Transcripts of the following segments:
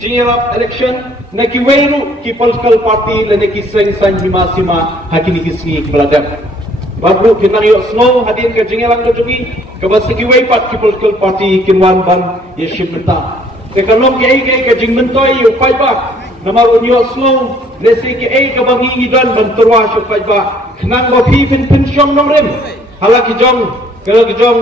general election na ki weiru ki political party le ki seng san hima sima hakini ki sngi beladap baru kinang yo snow hadin ka general ka jungi ka basiki wei pat ki political party kinwan ban yeshim menta te kalom ki ai ka jing mentoi yo pai ba namar unyo snow le se ki ai ka bangi ngidan ban turwa sho pai ba knang bo phi pin shom nong rem halaki jong kalau ki jong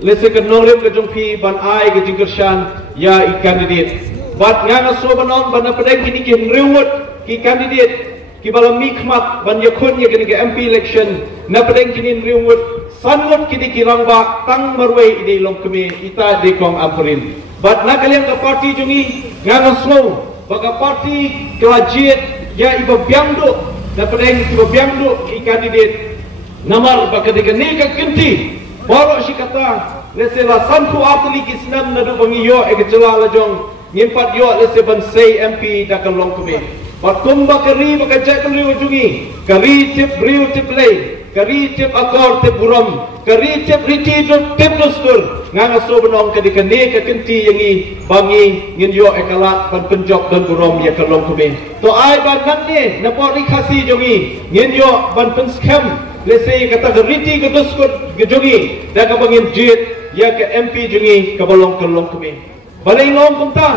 lese ke nongrem ke jongpi ban ai ke jingkershan ya i candidate bat ngana so banong ban pedeng kini ki rewot ki candidate ki balam mikmat ban yakun ye kini ke MP election na pedeng kini rewot sanwat kini ki rangba tang marwei ide long keme ita de kong aprin bat na kalian ke party jungi ngana so baka party kelajiet ya iba biangdo na pedeng iba biangdo ki candidate namar baka de ne ka kenti baru si kata lese la sanku atli kisnam nadu bangi yo e gejala la jong ngimpat yo lese ban sei MP dakal long keme batum bakari bakajak kali ujungi kari tip briu tip lay kari tip akor tip buram kari tip riti tip dustur nganga so benong kadikane ka kenti yangi bangi ngin yo e kalat ban penjok dan buram ya kalong keme to ai ban nanne na pori khasi jongi ngin yo ban pen scam lese kata geriti ke duskur ke jungi dah ke bangin jait ya ke MP jungi ke balong keme balai long kumta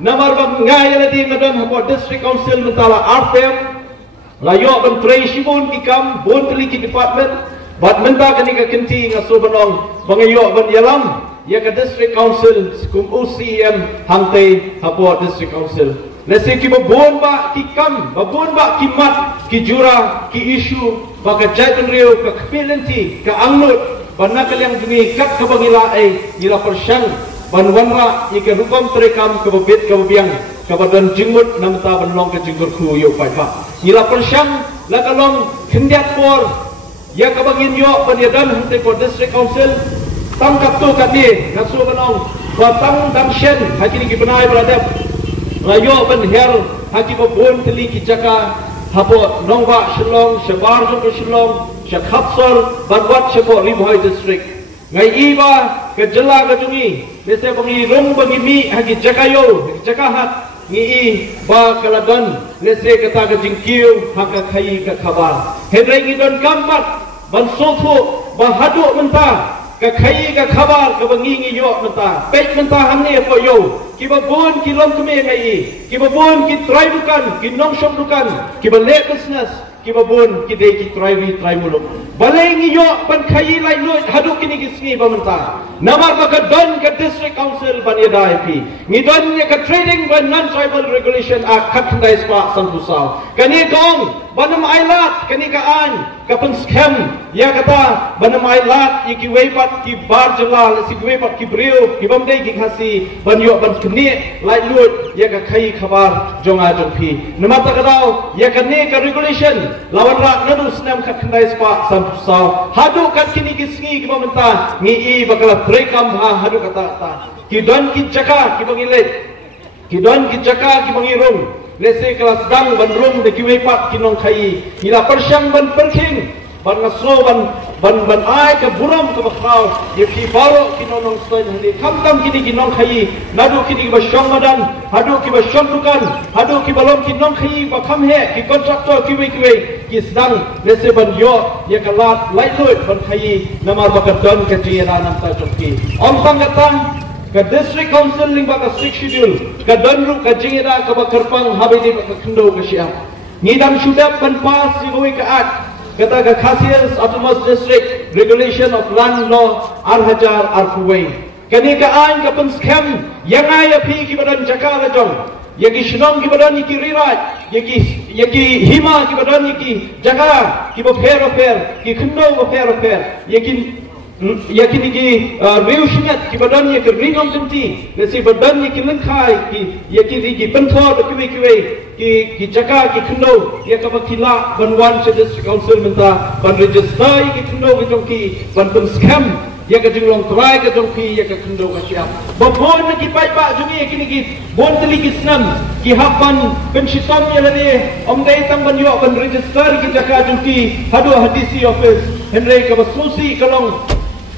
namar bang ngai ladi ngadan hapo district council mentala RPM layo ban tray shibun ikam bon teliki department bat menta kani ka kenti ngaso banong bangayo ban yalam ya ke district council kum CEM hangte hapo district council lese ki babon ba ki kam babon ba ki mat ki jura ki issue baka jaitan rio ka kapilenti ka angnut banna kaliang dumi kat ka bangila ai nila persyang ban wanra ike rukom terekam ka babit ka babiang ka badan jingmut namta banlong ka jinggur ku yo pai pa nila persyang la kalong kendiat por ya ka bangin yo paniadan hante for district council tangkap tu kat ni ngasu banong batang damshen hakini ki benai beradab layo ban her haki babon teli ki jaka hapo nongwa shillong shabar jong shillong shakhapsol banwat shapo ribhoi district ngai iba ke jela ke jungi bese bangi rong bangi mi hagi jakayo jakahat ngi ba kaladan lese kata ke jingkiu haka khai ka khabar hedrai ngi don kampat ban sotho ba hadu menta ka khai ka khabar ka bangi ngi yo menta pek menta hamne po yo ki babon ki lom keme ngai ki babon ki try dukan ki nongshom dukan ki bale business ki babon ki de ki try muluk balai ngi yo ban khai lai lut hadu kini ki sngi bamenta namar baka don ka district council ban yadai pi ngi don ye ka trading ban non tribal regulation act khatndai spa santusau kani dong banam ailat kani ka an ka pen scam ya kata banam ailat ki weipat ki bar jalal si weipat ki brio ki bamdai ki khasi ban yo ban kni lai lut ya ka khai khabar jonga jongpi namata kadau ya kani ka regulation lawan rak nadu senam khatndai spa santusau hadu kat kini ki sngi ki bamenta ngi i bakala trekam ha hadu kata ta ki don ki jaka ki bangilet ki don ki jaka ki bangirung lese kelas dang ban rum de ki wepat ki nong khai ila persyang ban perking ban ngaso ban ai ke buram ke bakhau ye ki baro ki Nongstoin hadi kam kini ki nong khai nadu kini ki basyong madan hadu ki basyong dukan hadu ki balom ki nong khai ba kham he ki kontraktor ki we ki sedang lese ban yo ye kalat lai lut ban khai namar bakadon ke jiera nam ta jokki om pangatang ka district council ling baka 6 schedule ka donru ka jingeda ka bakarpang habidi ka khndo ka siap ngidam shudap ban pas sigoi ka at kata ka khasias autonomous district regulation of land law arhajar arfuwei kani ka an ka pan scam yangai api ki badan jakala jong yaki shnong ki badan ki rirat yaki hima ki badan ki jaga ki bo fer ki khndo bo fer yakin ki reushingat ki badan ye ki ringom tenti nasi badan ye ki lengkai ki penthor ki jaka ki khndo ye ka bakila banwan se district council menta ban register ki khndo ki jongki ban pun scam ye ka jinglong try ka jongki ye ka khndo ka siap babon ki pai pa jungi ye ki bon teli ki snam ki hapan penshitom ye lani om dai tam ban yo ban register ki jaka jongki hadu hadisi office henry ka basusi kalong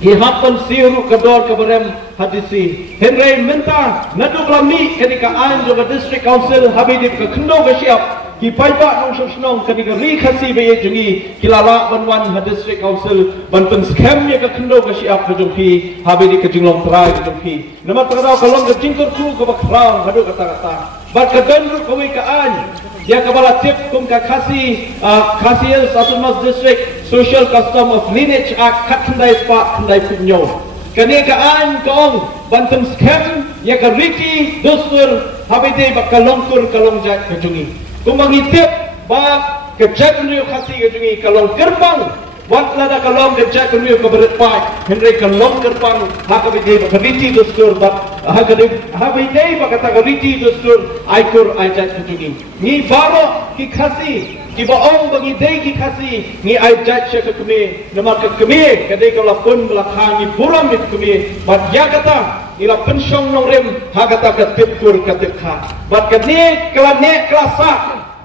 Hihapan siru kador kabarem hadisi. Henry minta naduk lami ketika anjo ke district council habidip ke kendo ke siap. Ki paiba nong sosnong ketika rikasi baye jungi kilala banwan ha district council ban pen scam ya ke kendo ke siap ke jungpi habidip ke jinglong trai ke jungpi. Nama terau kalong ke jingkur ku ke bakrang hadu kata-kata. Bat ke dendru kawai ke an. Dia kepala tip kum ka khasiel satu mas district social custom of lineage act khandai pa khandai punyo kane ka an kong bantam scam ya ka riti dostur habide ba kalongkur kalong jat kajungi kumangi tip ba ke jatnu khasi kajungi kalong gerbang wat lada kalong ke jatnu ka berpai henry kalong gerbang hakabide ba riti dostur ba habide ba kata riti dostur aikur ajat kajungi ni baro ki khasi ki baong bagi dei ki khasi ni ai jat che ke keme nama ke keme ke dei kala pun belakang ni buram ni keme bat ya kata ila pensiong nong rem ha kata ke tipkur ke tikha bat ke ne kala sa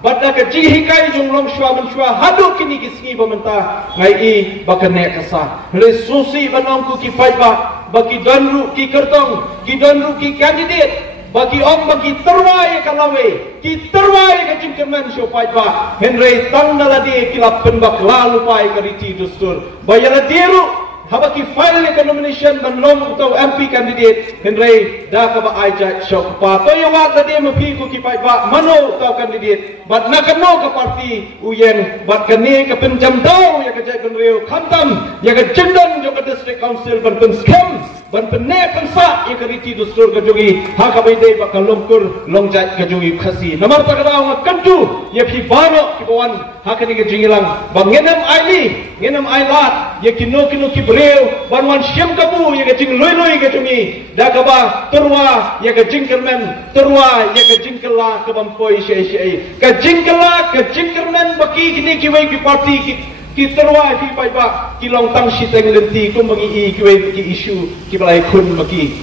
bat da ke ji hikai jong long shwa men shwa hadu kini ki singi bamenta ngai i bakane kasa le susi banong ku ki paiba bagi danru ki kertong ki danru ki candidate bagi om bagi terwai kalawe ki terwai ke jingkemen sopai ba henry tang naladi kilap penbak lalu pai ke riti dustur bayala diru habaki file ke nomination banlong atau MP candidate henry da ka ba aja shop pa to yo wat ladi mapi ku ki pai ba mano atau candidate bat nakano ka parti uyen bat kane ke penjam dau ya ke jai kunreu khantam ya ke jendon jo ke district council ban pen scam ban penne pensa ya ke riti dustur ke jogi ha ka bai dei ba kalongkur longjat ke jogi khasi nomor takadau kantu ya phi bano ki bawan ha ke ni ke jingilang bangenam aili ngenam ailat ya kino ki banwan siam kabu ya ke jing loi ke jungi da ka ba turwa ya ke jingkermen turwa ya ke jingkela ke bampoi shei ke jingkermen baki kini ki wei ki parti ki terwa ki pai ba ki long tang si teng lenti ku mangi i ki wei ki isu ki balai khun baki